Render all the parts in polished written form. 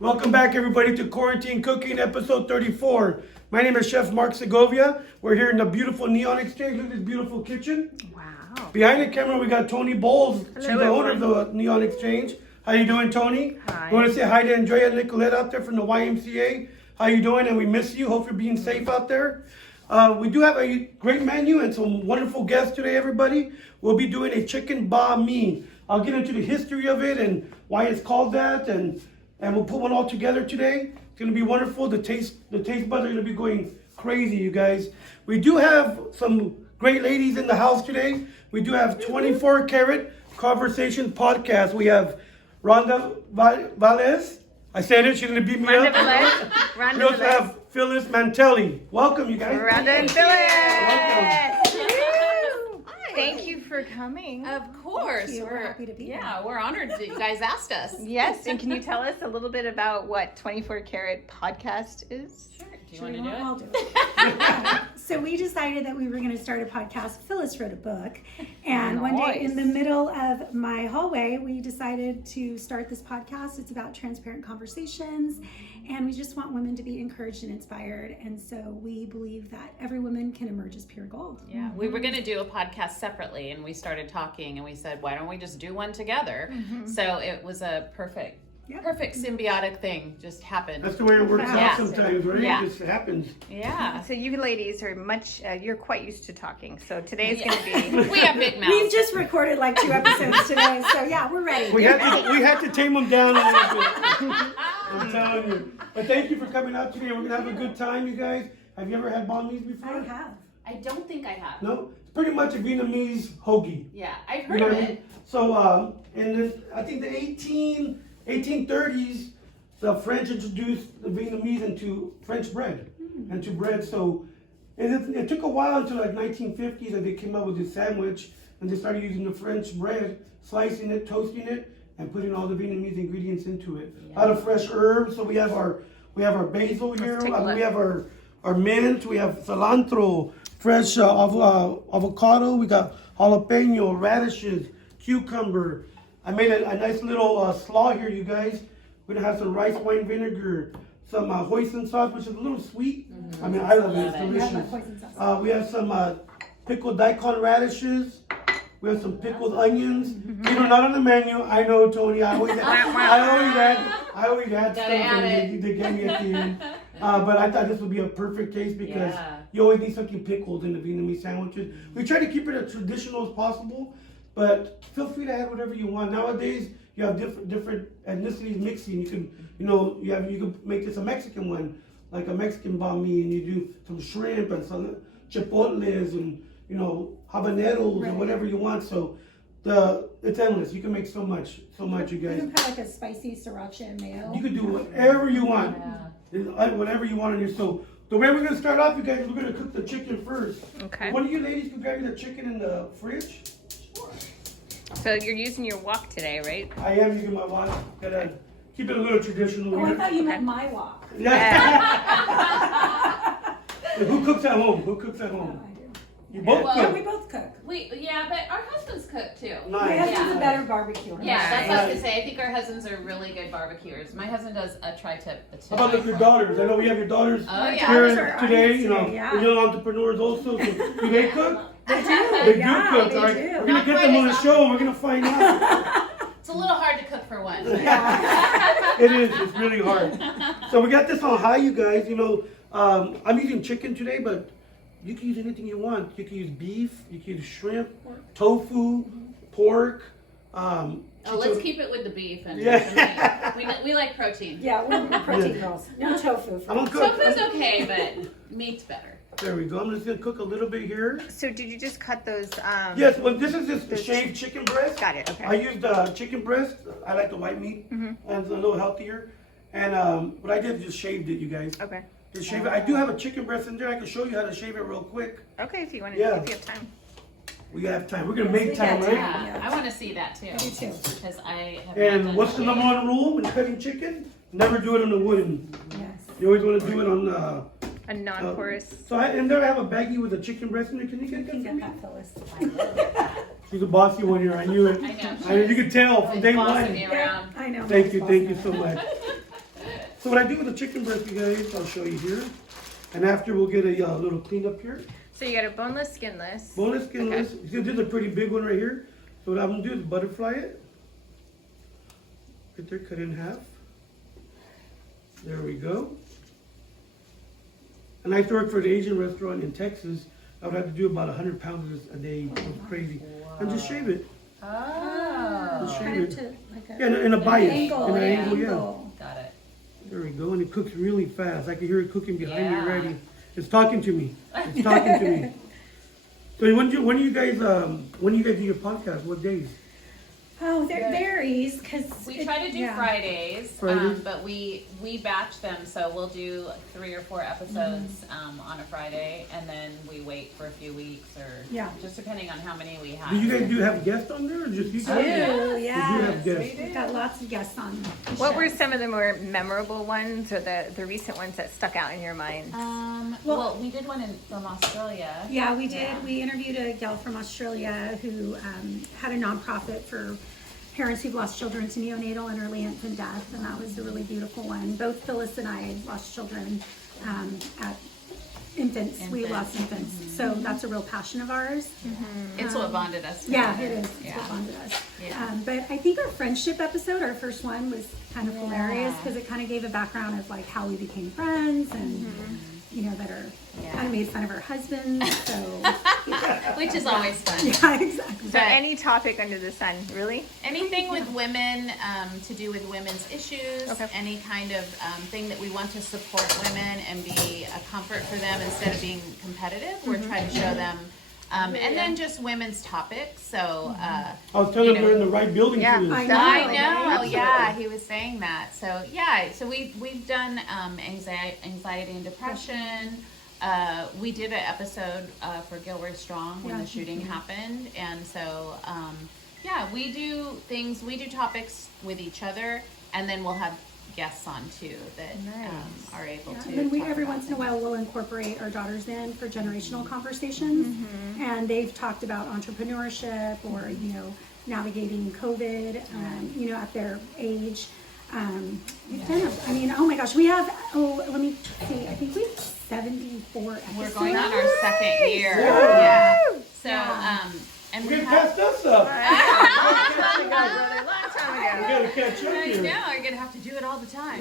Welcome back, everybody, to Quarantine Cooking, episode 34. My name is Chef Mark Segovia. We're here in the beautiful Neon Exchange. Look at this beautiful kitchen. Wow. Behind the camera, we got Toni Bowles. She's the owner everyone. of the Neon Exchange. How you doing, Toni? Hi. You want to say hi to Andrea Nicolette out there from the YMCA? How you doing? And we miss you. Hope you're being safe out there. We do have a great menu and some wonderful guests today, everybody. We'll be doing a chicken banh mi. I'll get into the history of it and why it's called that, and we'll put one all together today. It's gonna be wonderful. The taste buds are gonna be going crazy, you guys. We do have some great ladies in the house today. We do have 24 Carat Conversations Podcast. We have Rhonda Velez. I said it, she's gonna beat me Rhonda up. Velez. We also have Phylis Mantelli. Welcome, you guys. Rhonda and Welcome. Phyllis. Thank you for coming. Of course. We're happy to be here. Yeah, we're honored that you guys asked us. Yes, and can you tell us a little bit about what 24 Carat Podcast is? Sure. Do you want to do I'll it? do it. So we decided that we were going to start a podcast. Phyllis wrote a book, and one day in the middle of my hallway, we decided to start this podcast. It's about transparent conversations, and we just want women to be encouraged and inspired. And so we believe that every woman can emerge as pure gold. Yeah, we were going to do a podcast separately, and we started talking, and we said, why don't we just do one together? So it was a perfect symbiotic thing just happened. That's the way it works out Yeah. sometimes, right? Yeah. It just happens. Yeah. So you ladies are you're quite used to talking. So today's going to be... We have big mouths. We've just recorded like 2 episodes today, so yeah, we're ready. We had to tame them down a little bit. I'm telling you. But thank you for coming out today. We're gonna have a good time, you guys. Have you ever had banh mi's before? I have. I don't think I have. No, it's pretty much a Vietnamese hoagie. Yeah, I've You heard know of what I mean? it. So, I think the 1830s, the French introduced the Vietnamese into French bread, into bread. So, it took a while until like 1950s that they came up with this sandwich, and they started using the French bread, slicing it, toasting it, and putting all the Vietnamese ingredients into it. Out of fresh herbs. So we have our basil here. take a look. We have our mint. We have cilantro, fresh avocado. We got jalapeno, radishes, cucumber. I made a nice little slaw here, you guys. We're gonna have some rice wine vinegar, some hoisin sauce, which is a little sweet. I mean, I love it. It's Love it. We have my delicious. poison sauce. We have some pickled daikon radishes. We have some pickled onions. You know, not on the menu. I know, Toni. I always add Gotta stuff add and they gave me at the end. But I thought this would be a perfect taste because you always need something pickled in the Vietnamese sandwiches. We try to keep it as traditional as possible, but feel free to add whatever you want. Nowadays, you have different ethnicities mixing. You can make this a Mexican one, like a Mexican banh mi, and you do some shrimp and some chipotles and habaneros and whatever you want. So it's endless. You can make so much, you You guys. can put like a spicy sriracha mayo. You can do whatever you want. Whatever you want on your stove. The way we're gonna start off, you guys, we're gonna cook the chicken first. Okay. One of you ladies can grab me the chicken in the fridge. So you're using your wok today, right? I am using my watch. Gotta keep it a little traditional. Oh, I thought you meant my walk. Yeah. Who cooks at home? Who cooks at home? I do. You both Well, Yeah, we cook. both cook. Yeah, but our husbands cook too. My Nice. husband's a better barbecue. Yeah, that's what I was gonna say. I think our husbands are really good barbecuers. My husband does a tri-tip. How about your daughters? I know we have your daughters Oh, yeah. here Daughters are today. audience today, yeah. We're young entrepreneurs also. So do they cook? They do. They yeah, do cook. they All right. do. We're gonna get them on the show and we're gonna find out. It's a little hard to cook for one. It is. It's really hard. So we got this on high, you guys. I'm using chicken today, but you can use anything you want. You can use beef. You can use shrimp, tofu, pork. Let's keep it with the beef and Yeah. we like protein. Yeah, we're protein girls. No tofu. For I'm gonna cook. Tofu's okay, but meat's better. There we go. I'm just gonna cook a little bit here. So did you just cut those? Yes. Well, this is just shaved chicken breast. Got it. Okay. I used chicken breast. I like the white meat, and it's a little healthier. And what I did is just shaved it, you guys. Okay. Just shave it. I do have a chicken breast in there. I can show you how to shave it real quick. Okay, if you want to, Yeah. if you have time. We have time. We're gonna make time, Yeah. right? Yeah, I want to see that too. I do too. Because I have not And done what's the it. number one rule when cutting chicken? Never do it on the wooden. Yes. You always want to do it on. A non-porous. So in there I have a baggie with a chicken breast in it. Can you get You can that for get me? that, Phyllis. I love that. She's a bossy one here. I knew it. I know. I know. You could tell from day Bossing one. me around. I know. Thank you so much. So what I do with the chicken breast, you guys, I'll show you here. And after we'll get a little cleanup here. So you got a boneless, skinless. Boneless, skinless. Okay. This is a pretty big one right here. So what I'm gonna do is butterfly it. Right there, cut it in half. There we go. And I used to work for an Asian restaurant in Texas. I would have to do about 100 pounds a day. It was crazy. Wow. And just shave it. Oh. Just shave Kind of it. to like Yeah, in a bias. angle. In an angle, yeah. Got it. There we go. And it cooks really fast. I can hear it cooking behind me Yeah. already. It's talking to me. It's talking to me. So when do you guys do your podcast? What days? Oh, there varies because We try to do Fridays, but we batch them, so we'll do 3 or 4 episodes on a Friday, and then we wait for a few weeks, or just depending on how many we have. Do you guys have guests on there, or just you guys? Yeah. You have guests. We've got lots of guests on. What were some of the more memorable ones, or the recent ones that stuck out in your mind? Well, we did one from Australia. Yeah, we did. Yeah. We interviewed a gal from Australia who had a nonprofit for parents who've lost children to neonatal and early infant death, and that was a really beautiful one. Both Phylis and I lost children at infants. We lost infants, so that's a real passion of ours. It's what bonded us together. Yeah, it is. It's what bonded us. Yeah. But I think our friendship episode, our first one, was kind of hilarious because it kind of gave a background of like how we became friends and you know, that are kind of made fun of our husbands, so which is always fun. Yeah, exactly. So any topic under the sun, really? Anything with women, to do with women's issues, any kind of thing that we want to support women and be a comfort for them instead of being competitive. We're trying to show them. And then just women's topics. So I was telling them they're in the right building for this. I know. Yeah, he was saying that. So so we've done anxiety and depression. We did an episode for Gilroy Strong when the shooting happened, and so we do things. We do topics with each other, and then we'll have guests on too that are able to. And we every once in a while we'll incorporate our daughters in for generational conversations, and they've talked about entrepreneurship or navigating COVID, at their age. We've done oh my gosh, we have let me see, I think we have 74 episodes. We're going on our second year. Yeah. So and we passed us up. Long time ago. We gotta catch up I here. know, you're gonna have to do it all the time.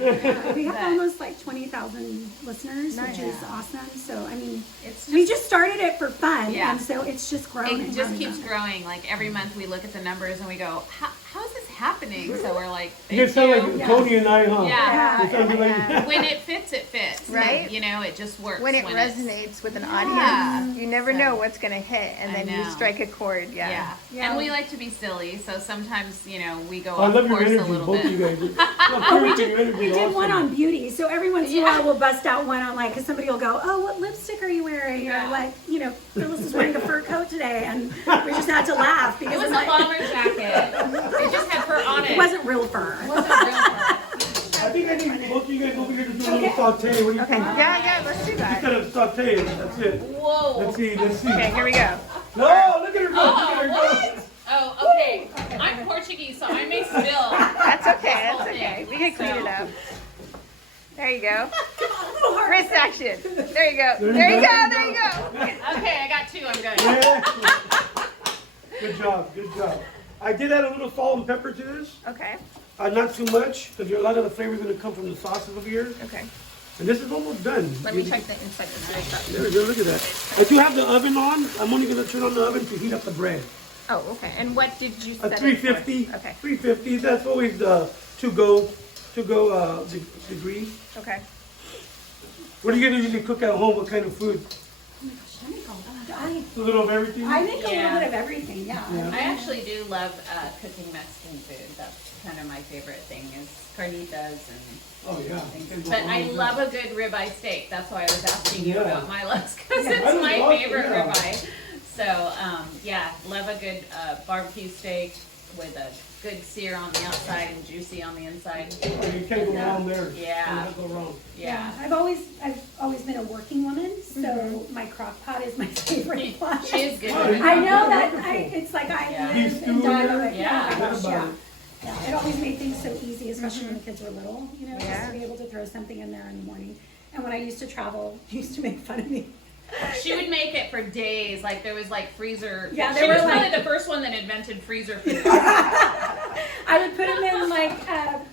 We have almost like 20,000 listeners, which is awesome. So I mean, It's we just started it for fun, and so it's just growing. It just keeps growing. Like every month we look at the numbers and we go, how is this happening? So we're like, You sound like Toni and I, huh? Yeah. When it fits, it fits. Right? And, it just works. When it resonates with an audience, you never know what's going to hit, and then you strike a chord. Yeah. And we like to be silly, so sometimes, we go I off love your course a energy, little both bit. of you guys. We did one on beauty, so every once in a while we'll bust out one on because somebody will go, oh, what lipstick are you wearing? Or like, Phyllis is wearing a fur coat today, and we just had to laugh because It was a bomber jacket. It just had fur on it. It wasn't real fur. It wasn't real fur. I think I need both of you guys over here to do a little saute. What do you think? Yeah, let's do that. Instead of saute, that's it. Whoa. Let's see. Okay, here we go. No, look at her go. Look at her go. What? Oh, okay. I'm Portuguese, so I may spill. That's okay. That's okay. We can clean it up. There you go. Wrist action. There you go. There you go. There you go. Okay, I got 2. I'm good. Yeah. Good job. Good job. I did add a little salt and pepper to this. Okay. Not too much, because a lot of the flavor is going to come from the sauces over here. Okay. And this is almost done. Let me check the inside of the There we go. Look at that. I do have the oven on. I'm only going to turn on the oven to heat up the bread. Oh, okay. And what did you set At it for? 350. Okay. 350. That's always the to-go degree. Okay. What are you going to usually cook at home? What kind of food? I A little of everything? make a little bit of everything, yeah. I actually do love cooking Mexican food. That's kind of my favorite thing is carnitas and Oh, yeah. But I love a good ribeye steak. That's why I was asking you about my loves, because I it's love- my favorite yeah. ribeye. So, love a good barbecue steak with a good sear on the outside and juicy on the inside. Oh, you can't go wrong there. Yeah. You can't go wrong. Yeah. I've always been a working woman, so my crock pot is my favorite pot. She is good. Oh, with it. I know that it's like I Yeah. live and die by it. Yeah. Forget about it. It always made things so easy, especially when the kids were little, just to be able to throw something in there in the morning. And when I used to travel, she used to make fun of me. She would make it for days. Like there was like freezer. Yeah, she was probably the first one that invented freezer food. I would put them in like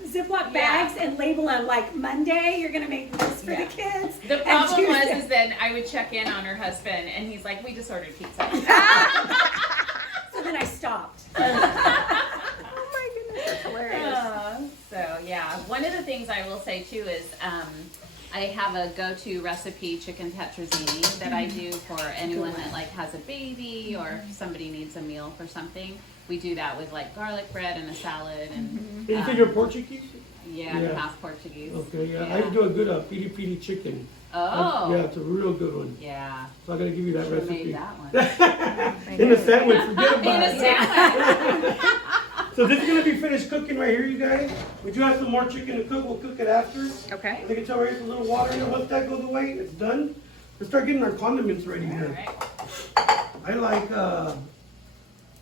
Ziploc bags and label them like Monday, you're gonna make this for the kids. The problem is then I would check in on her husband and he's like, we just ordered pizza. So then I stopped. Oh my goodness, that's hilarious. So yeah, one of the things I will say too is I have a go-to recipe chicken tetrazzini that I do for anyone that like has a baby or if somebody needs a meal for something. We do that with like garlic bread and a salad and. You think you're Portuguese? Yeah, I'm half Portuguese. Okay, yeah. I do a good piri piri chicken. Oh. Yeah, it's a real good one. Yeah. So I gotta give you that Should've recipe. made that one. In the sandwich, forget about In a it. sandwich. So this is gonna be finished cooking right here, you guys. We do have some more chicken to cook. We'll cook it after. Okay. They can tell right, there's a little water in it. Once that goes away, it's done. Let's start getting our condiments ready here. I like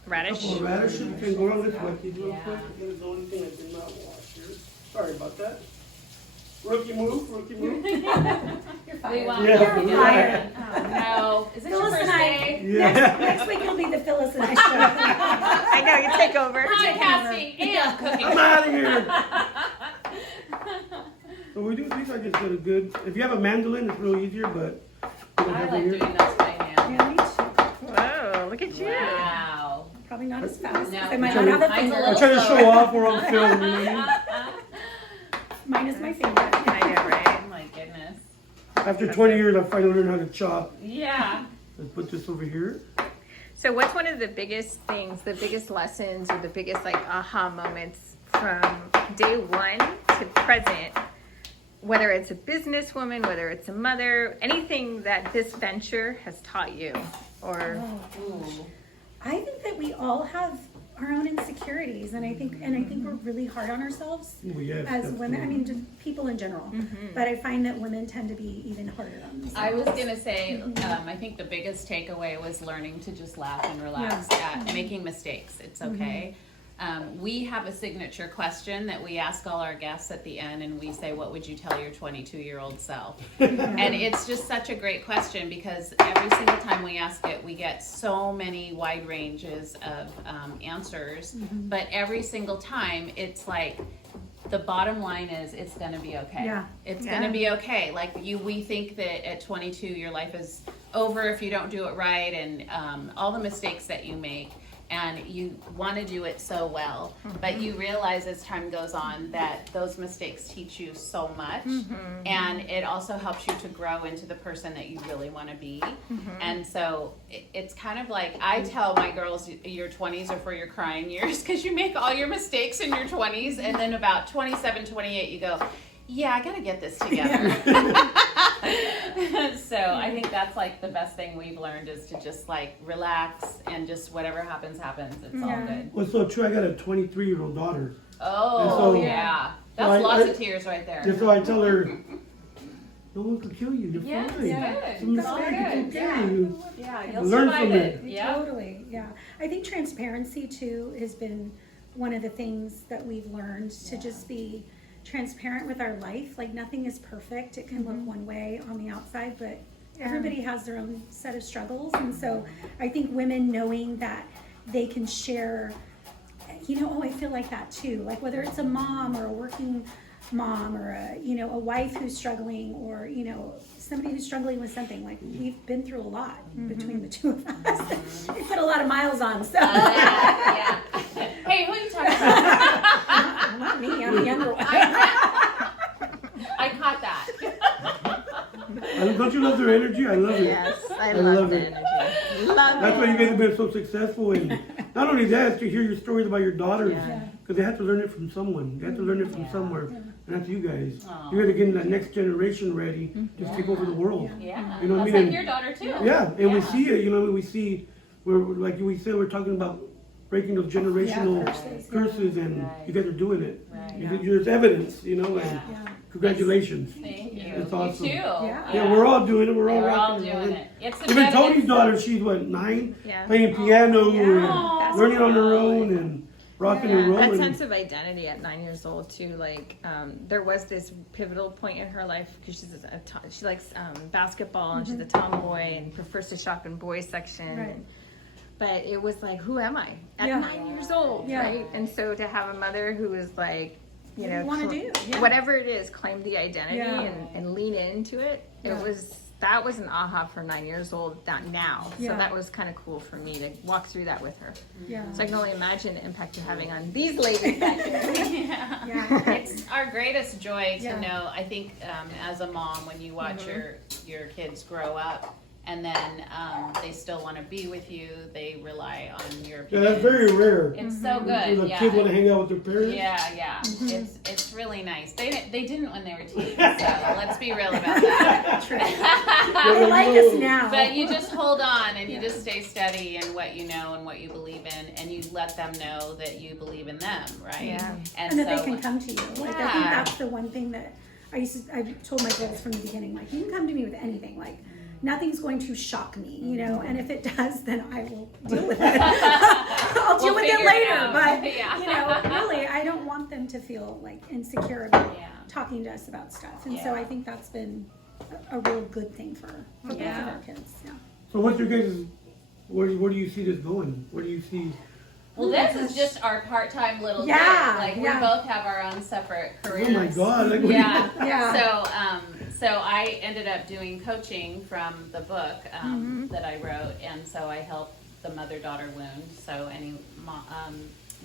Radish. couple of radishes. You can go around this way real quick. There's the only thing I did not wash here. Sorry about that. Rookie move. You're fired. We want Yeah. You're fired. Oh no. Is it your Phyllis first and I, day? Yeah. next week it'll be the Phyllis and I show. I know, you take over. Podcasting and cooking. I'm out of here. So we do these are just really good. If you have a mandolin, it's real easier, but we don't I have like it doing here. this by hand. Yeah, me too. Whoa, look at you. Wow. Probably not as fast. No. I might not have a Mine's a finger. I'm trying to show off we're on film, you know what I mean? Mine is my finger. I know, right? Oh my goodness. After 20 years, I finally learned how to chop. Yeah. Let's put this over here. So what's one of the biggest things, the biggest lessons or the biggest like aha moments from day one to present, whether it's a businesswoman, whether it's a mother, anything that this venture has taught you or Ooh. I think that we all have our own insecurities, and I think we're really hard on ourselves Oh, yes, as women. I definitely. mean, just people in general. But I find that women tend to be even harder on themselves. I was gonna say, I think the biggest takeaway was learning to just laugh and relax at making mistakes. It's okay. We have a signature question that we ask all our guests at the end, and we say, what would you tell your 22-year-old self? And it's just such a great question because every single time we ask it, we get so many wide ranges of answers. But every single time, it's like, the bottom line is it's going to be okay. Yeah. It's going to be okay. Like we think that at 22, your life is over if you don't do it right and all the mistakes that you make. And you want to do it so well, but you realize as time goes on that those mistakes teach you so much, and it also helps you to grow into the person that you really want to be. And so it's kind of like I tell my girls, your 20s are for your crying years because you make all your mistakes in your 20s, and then about 27, 28, you go, yeah, I gotta get this together. So I think that's like the best thing we've learned is to just like relax and just whatever happens, it's all good. Well, so true. I got a 23-year-old daughter. Oh, so- yeah. so That's I- lots I- of tears right there. And so I tell her, no one can kill you. You're Yes, fine. yeah. It's a mistake. It's okay. Yeah, you'll Learn survive from it. it. Yeah. Totally, yeah. I think transparency too has been one of the things that we've learned to just be transparent with our life. Like nothing is perfect. It can look one way on the outside, but everybody has their own set of struggles. And so I think women knowing that they can share, I feel like that too. Like whether it's a mom or a working mom or a wife who's struggling or, somebody who's struggling with something. Like we've been through a lot between the two of us. We put a lot of miles on, so. Yeah. Hey, who are you talking about? Not me, I'm the younger one. I caught that. Don't you love their energy? I love it. yes, I love love the it. energy. Love That's it. why you guys have been so successful. And not only that, to hear your stories about your daughters. Because they have to learn it from someone. They have to learn it from somewhere. And that's you guys. Aw. You guys are getting that next generation ready to take over the world. Yeah. You know what I That's mean? like your daughter too. Yeah, and we see it. We see, like we said, we're talking about breaking those generational curses, and you guys are doing it. Right. There's evidence, and Yeah. congratulations. Thank you. It's awesome. You too. Yeah, we're all doing it. We're all We're all rocking it. doing it. It's the Even best- Toni's daughter, she's 9, Yeah. playing piano Yeah. and That's learning on her cool. own, and rocking and rolling. That sense of identity at 9 years old too. Like there was this pivotal point in her life because she likes basketball and she's a tomboy and prefers to shop in boys section. Right. But it was like, who am I at 9 years old, right? And so to have a mother who is like, you know, whatever it is, claim the identity and lean into it. That was an aha for 9 years old, not now. So that was kind of cool for me to walk through that with her. Yeah. So I can only imagine the impact you're having on these ladies back here. It's our greatest joy to know, I think, as a mom, when you watch your kids grow up, and then they still want to be with you. They rely on your opinions. Yeah, that's very rare. It's so good. The kids want to hang out with their parents. Yeah. It's really nice. They didn't when they were teens, so let's be real about that. They like us now. But you just hold on and you just stay steady in what you know and what you believe in, and you let them know that you believe in them, right? Yeah. And that they can come to you. Like I think that's the one thing that I told my girls from the beginning. Like you can come to me with anything. Like nothing's going to shock me, you know, and if it does, then I will deal with it. I'll deal with it later, but, you know, really, I don't want them to feel, like, insecure about talking to us about stuff, and so I think that's been a real good thing for both of our kids, So what's your guys', where do you see this going? Where do you see... Well, this is just our part-time little thing. Like, we both have our own separate careers. Oh, my God. Like, So I ended up doing coaching from the book that I wrote, and so I help the mother-daughter wound. So any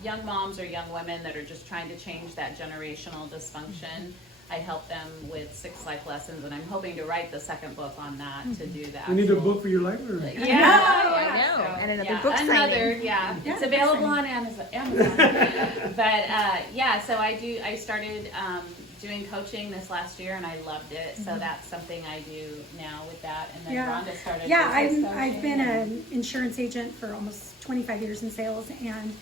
young moms or young women that are just trying to change that generational dysfunction, I help them with 6 life lessons, and I'm hoping to write the second book on that to do that. You need a book for your life? Or? I know. So, and another book signing. It's available on Amazon. But so I started doing coaching this last year, and I loved it. So that's something I do now with that. And then Rhonda started. I've been an insurance agent for almost 25 years in sales, and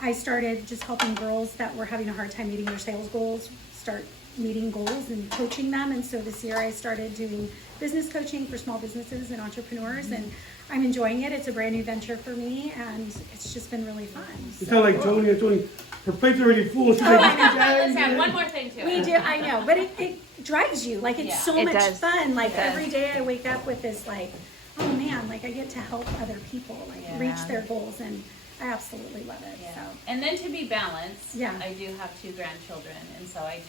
I started just helping girls that were having a hard time meeting their sales goals start meeting goals and coaching them. And so this year I started doing business coaching for small businesses and entrepreneurs, and I'm enjoying it. It's a brand new venture for me, and it's just been really fun. You sound like Toni. Her plate's already full. She's like, let's add one more thing to it. We do, I know, but it drives you. Like, it's so much fun. Like, every day I wake up with this, like, oh man, like, I get to help other people, like, reach their goals, and I absolutely love it. So. And then to be balanced, I do have 2 grandchildren, and so I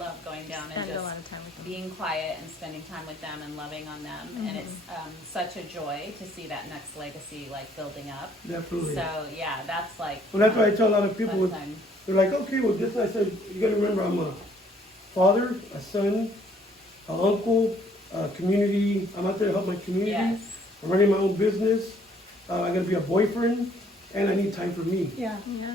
love going down and just a lot of time with them. Being quiet and spending time with them and loving on them, and it's such a joy to see that next legacy like building up. Definitely. So that's like. Well, that's why I tell a lot of people. They're like, okay, well, this I said, you got to remember, I'm a father, a son, an uncle, a community. I'm out there to help my community. Yes. I'm running my own business. I got to be a boyfriend. And I need time for me.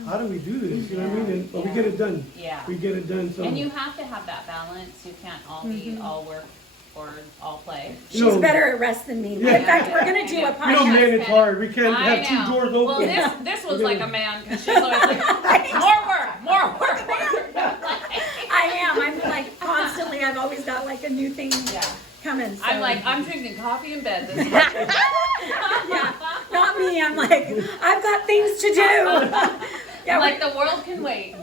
How do we do this? You know what I mean? But we get it done. We get it done. So. And you have to have that balance. You can't all be all work or all play. She's better at rest than me. In fact, we're going to do a podcast. You know, man, it's hard. We can't have 2 doors open. Well, this was like a man, because she's always like, more work. I am. I'm like constantly, I've always got like a new thing coming. So. I'm like, I'm drinking coffee in bed this morning. Not me. I'm like, I've got things to do. Like the world can wait.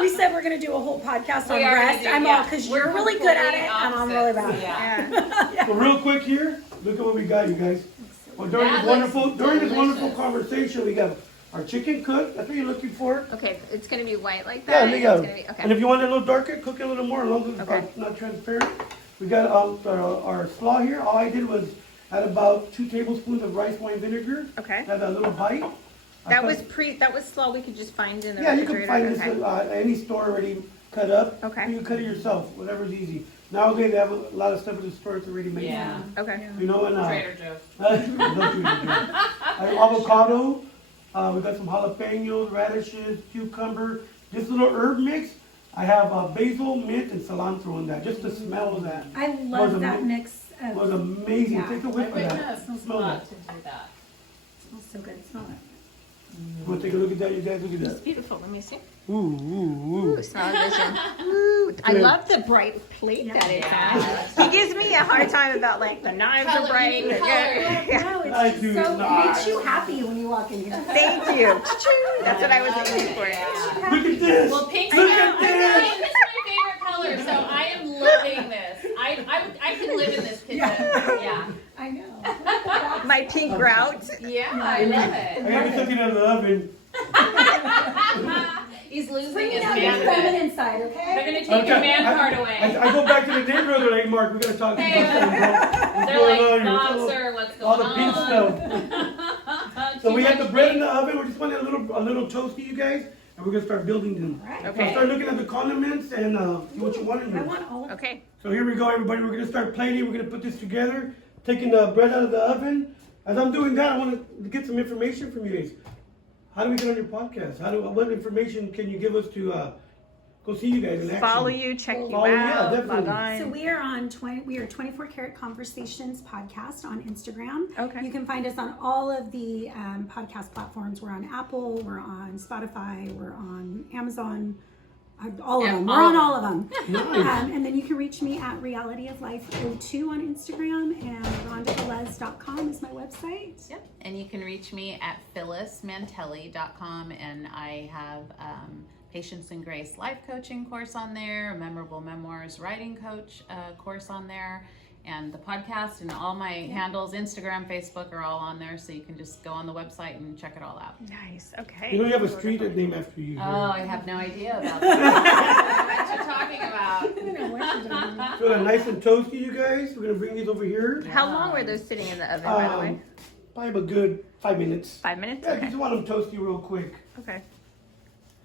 We said we're going to do a whole podcast on rest. I'm all, because you're really good at it, and I'm really bad. Well, real quick here, look at what we got, you guys. Well, during this wonderful conversation, we got our chicken cooked. That's what you're looking for. Okay, it's going to be white like that? Okay. And if you want it a little darker, cook it a little more, as long as it's not transparent. We got our slaw here. All I did was add about 2 tablespoons of rice wine vinegar. Okay. Add a little bite. That was slaw we could just find in the refrigerator. You can find this at any store already cut up. Okay. You can cut it yourself, whatever's easy. Nowadays they have a lot of stuff in the store that's already made. Yeah. Okay. You know, and Trader Joe's. Avocado. We got some jalapenos, radishes, cucumber. This little herb mix. I have basil, mint, and cilantro in that, just to smell that. I love that mix. It was amazing. Take a whiff of that. Smell that. To do that. It smells so good. Smell it. Want to take a look at that, you guys? Look at It's that. beautiful. Let me see. Ooh, ooh, ooh. Smell vision. Ooh, I love the bright plate that it has. He gives me a hard time about like the knives are bright. Color. No, I it's do just so, not. it makes you happy when you walk in here. Thank you. That's what I was aiming for. Look at this. Well, pink Look is at this. my favorite color, so I am loving this. I could live in this kitchen. Yeah. I know. My pink grout. Yeah, I love I it. got me something out of the oven. He's losing Bring his out your manhood. feminine side, They're okay? gonna take your man part away. I go back to the neighborhood. They're like, Mark, we gotta talk Hey, about they're something. like, Bob, sir, what's All going the pink on? stuff. So we have the bread in the oven. We're just putting a little toasty, you guys, and we're gonna start building them. Right. Okay. So start looking at the condiments and see what you want in I there. want all of Okay. So here we go, everybody. We're gonna start plating. We're gonna put this together. Taking the bread out of the oven. As I'm doing that, I want to get some information from you guys. How do we get on your podcast? What information can you give us to go see you guys in action? Follow you, check you Follow, yeah, out, definitely. log on. So we are on 24 Carat Conversations Podcast on Instagram. Okay. You can find us on all of the podcast platforms. We're on Apple, we're on Spotify, we're on Amazon, all of them. We're on all of them. Nice. And then you can reach me at Reality of Life 02 on Instagram, and RhondaVelez.com is my website. Yep. And you can reach me at PhylisMantelli.com, and I have Patience and Grace life coaching course on there, a Memorable Memoirs writing coach course on there, and the podcast and all my handles, Instagram, Facebook, are all on there, so you can just go on the website and check it all out. Nice. Okay. You know you have a street name after you. Oh, I have no idea about that. What you're talking about? I don't know what you're doing. So they're nice and toasty, you guys. We're gonna bring these over here. How long were those sitting in the oven, by the way? Probably a good 5 minutes. 5 minutes? Yeah, Okay. just want them toasty real quick. Okay.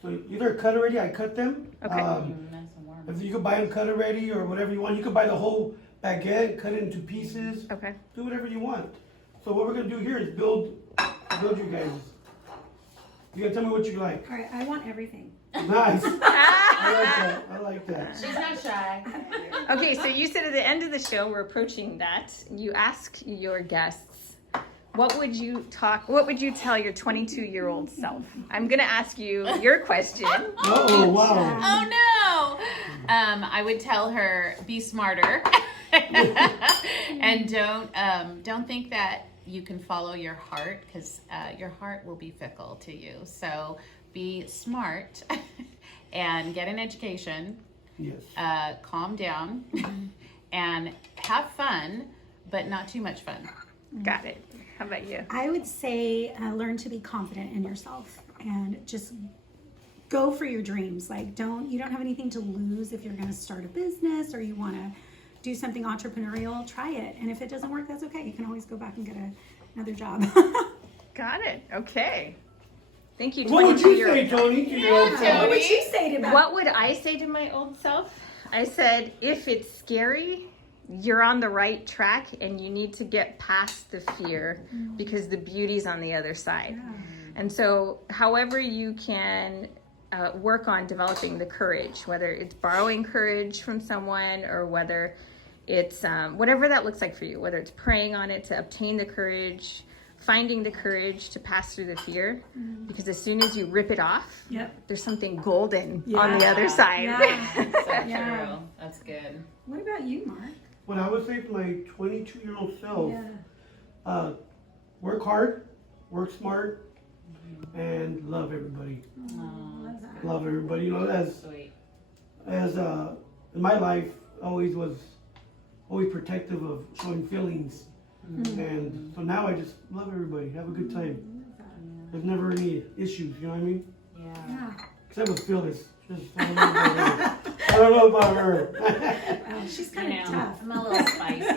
So either cut already, I cut them. Okay. Nice and warm. If you could buy them cut already or whatever you want. You could buy the whole baguette, cut it into pieces. Okay. Do whatever you want. So what we're gonna do here is build you guys. You gotta tell me what you like. All right, I want everything. Nice. I like that. She's not shy. Okay, so you said at the end of the show, we're approaching that. You ask your guests, what would you tell your 22-year-old self? I'm gonna ask you your question. Oh, wow. Oh no! I would tell her, be smarter, and don't think that you can follow your heart, because your heart will be fickle to you. So be smart and get an education. Yes. Calm down and have fun, but not too much fun. Got it. How about you? I would say learn to be confident in yourself and just go for your dreams. Like you don't have anything to lose if you're going to start a business or you want to do something entrepreneurial. Try it, and if it doesn't work, that's okay. You can always go back and get another job. Got it. Okay. Thank you, What would you say, 22-year-old. Tony, to your old Yeah, self? What would you say to that? What would I say to my old self? I said, if it's scary, you're on the right track and you need to get past the fear because the beauty's on the other side. And so however you can work on developing the courage, whether it's borrowing courage from someone or whether it's whatever that looks like for you, whether it's praying on it to obtain the courage, finding the courage to pass through the fear, because as soon as you rip it off, Yep. there's something golden on the other side. Yeah. So Yeah. true. That's good. What about you, Mark? What I would say to my 22-year-old self, Yeah. work hard, work smart, and love everybody. Love that. Love everybody. You know, Sweet. as in my life, always protective of showing feelings. And so now I just love everybody. Have a good time. There's never any issues, you know what I mean? Yeah. Yeah. Except with Phylis. I don't know about her. Oh, she's kind of You know, tough. I'm a little spicy.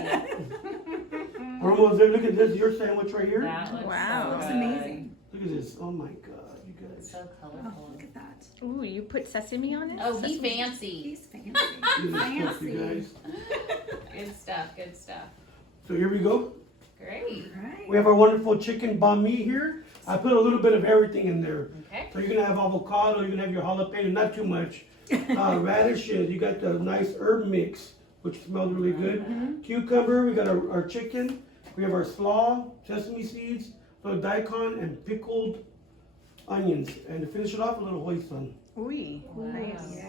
We're almost there. Look at this, your sandwich right here. That looks Wow. so Looks good. amazing. Look at this. Oh my God, you guys. So Oh, colorful. look at that. Ooh, you put sesame on it? Oh, he's fancy. He's fancy. Look at this stuff, you Fancy. guys. Good stuff. Good stuff. So here we go. Great. Right. We have our wonderful chicken banh mi here. I put a little bit of everything in there. Okay. So you're gonna have avocado, you're gonna have your jalapeno, not too much. Radishes, you got the nice herb mix, which smells really good. Cucumber, we got our chicken. We have our slaw, sesame seeds, so daikon, and pickled onions. And to finish it off, a little hoisin. Ooh, nice. Yeah.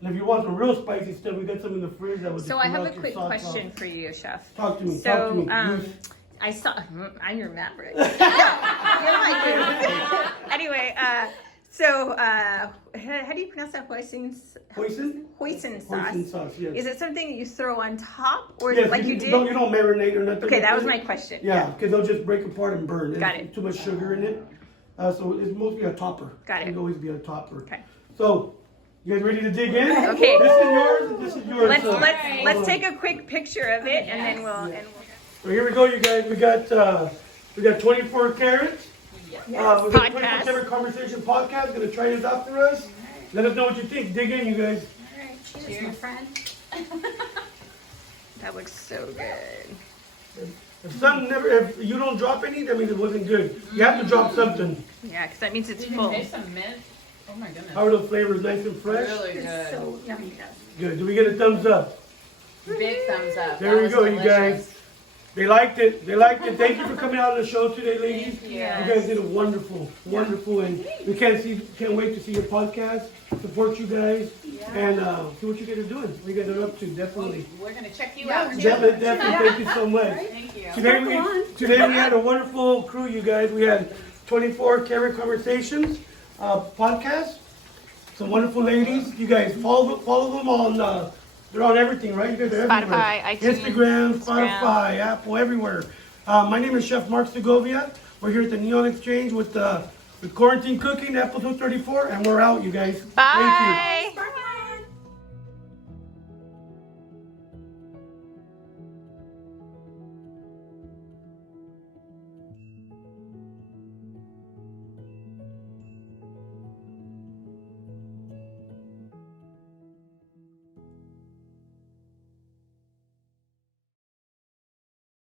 And if you want some real spicy stuff, we got some in the fridge that would So just I have a melt your quick socks question off. for you, Chef. Talk to me. So, talk to me. I saw. I'm your maverick. You're like this. Anyway, so how do you pronounce that? Hoisin? Hoisin sauce. Hoisin sauce, yes. Is it something that you throw on top, or Yes, like you did? No, you don't marinate or nothing. Okay, like that was my question. Yeah, because they'll just break apart and burn. Got There's it. too much sugar in it. So it's mostly a topper. Got it. It'll always be a topper. Okay. So, you guys ready to dig in? Okay. This is yours and this is yours. Let's take a quick picture of it, and then we'll. So here we go, you guys. We got 24 carats. We got 24 Podcast. Carat Conversations Podcast. Gonna try this out for us. Let us know what you think. Dig in, you guys. All right, cheers, my friend. That looks so good. If you don't drop any, that means it wasn't good. You have to drop something. Yeah, because that means it's You can full. taste some mint. Oh my goodness. How are those flavors? Nice and fresh. Really It's good. so yummy. Good. Do we get a thumbs up? Big thumbs up. There That we was go, you delicious. guys. They liked it. They liked it. Thank you for coming out on the show today, ladies. Thank you. You guys did a wonderful, and we can't wait to see your podcast, support you guys, and see what you guys are doing. What you guys are up to, definitely. We're gonna check you out too. Definitely, thank you so much. Thank you. Today we had a wonderful crew, you guys. We had 24 Carat Conversations podcast. Some wonderful ladies. You guys follow them on. They're on everything, right? You guys are everywhere. Spotify, iTunes, Instagram, Spotify, Apple, everywhere. My name is Chef Mark Segovia. We're here at the Neon Exchange with Quarantine Cooking, episode 34, and we're out, you guys. Bye. Thank you.